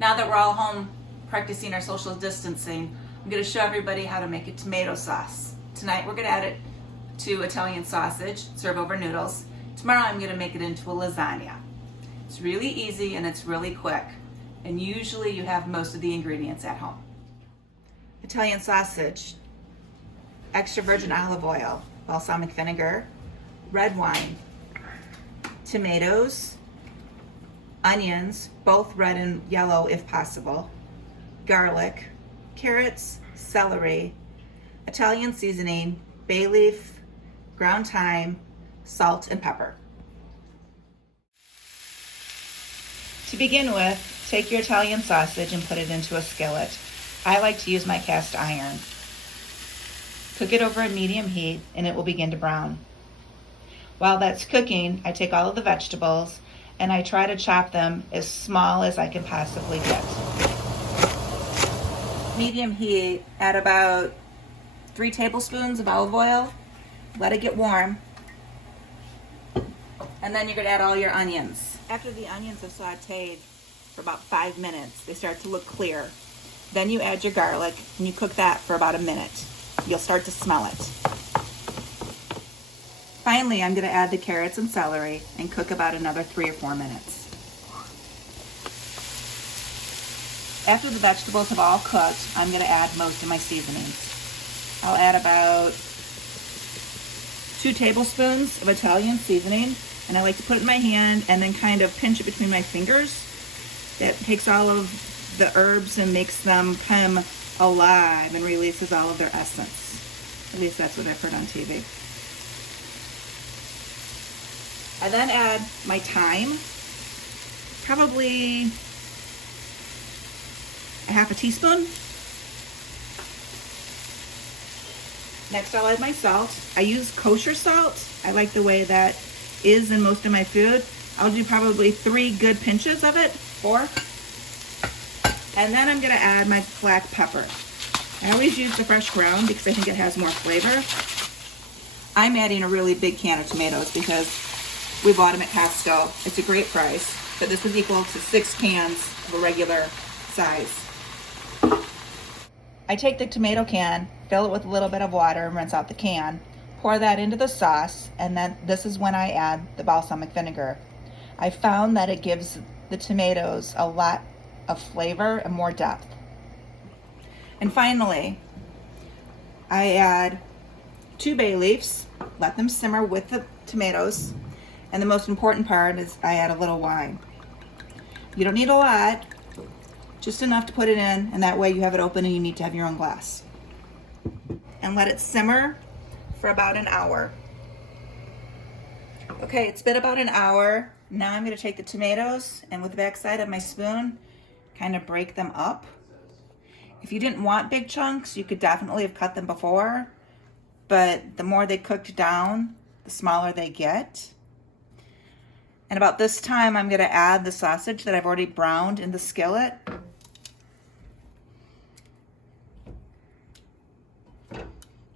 Now that we're all home practicing our social distancing, I'm going to show everybody how to make a tomato sauce. Tonight we're going to add it to Italian sausage, serve over noodles. Tomorrow I'm going to make it into a lasagna. It's really easy and it's really quick, and usually you have most of the ingredients at home. Italian sausage, extra virgin olive oil, balsamic vinegar, red wine, tomatoes, onions, both red and yellow if possible, garlic, carrots, celery, Italian seasoning, bay leaf, ground thyme, salt, and pepper. To begin with, take your Italian sausage and put it into a skillet. I like to use my cast iron. Cook it over a medium heat and it will begin to brown. While that's cooking, I take all of the vegetables and I try to chop them as small as I can possibly get. Medium heat, add about 3 tablespoons of olive oil. Let it get warm. And then you're going to add all your onions. After the onions have sauteed for about 5 minutes, they start to look clear. Then you add your garlic and you cook that for about a minute. You'll start to smell it. Finally, I'm going to add the carrots and celery and cook about another 3 or 4 minutes. After the vegetables have all cooked, I'm going to add most of my seasonings. I'll add about 2 tablespoons of Italian seasoning, and I like to put it in my hand and then kind of pinch it between my fingers. That takes all of the herbs and makes them come alive and releases all of their essence. At least that's what I've heard on TV. I then add my thyme, probably a half a teaspoon. Next I'll add my salt. I use kosher salt. I like the way that is in most of my food. I'll do probably 3 good pinches of it, 4. And then I'm gonna add my black pepper. I always use the fresh ground because I think it has more flavor. I'm adding a really big can of tomatoes because we bought them at Costco. It's a great price, but this is equal to 6 cans of a regular size. I take the tomato can, fill it with a little bit of water and rinse out the can. Pour that into the sauce, and then this is when I add the balsamic vinegar. I found that it gives the tomatoes a lot of flavor and more depth. And finally, I add 2 bay leaves, let them simmer with the tomatoes, and the most important part is I add a little wine. You don't need a lot, just enough to put it in, and that way you have it open and you need to have your own glass. And let it simmer for about an hour. Okay, it's been about an hour. Now I'm going to take the tomatoes and with the backside of my spoon, kind of break them up. If you didn't want big chunks, you could definitely have cut them before, but the more they cooked down, the smaller they get. And about this time, I'm going to add the sausage that I've already browned in the skillet.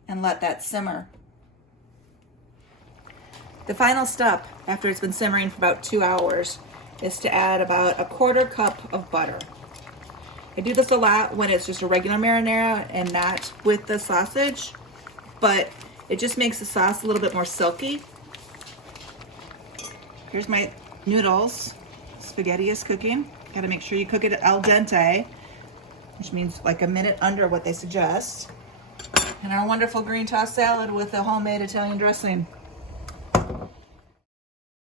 And let that simmer. The final step, after it's been simmering for about 2 hours, is to add about a 1/4 cup of butter. I do this a lot when it's just a regular marinara and not with the sausage, but it just makes the sauce a little bit more silky. Here's my noodles. Spaghetti is cooking. Gotta make sure you cook it al dente, which means like a minute under what they suggest. And our wonderful green tossed salad with a homemade Italian dressing.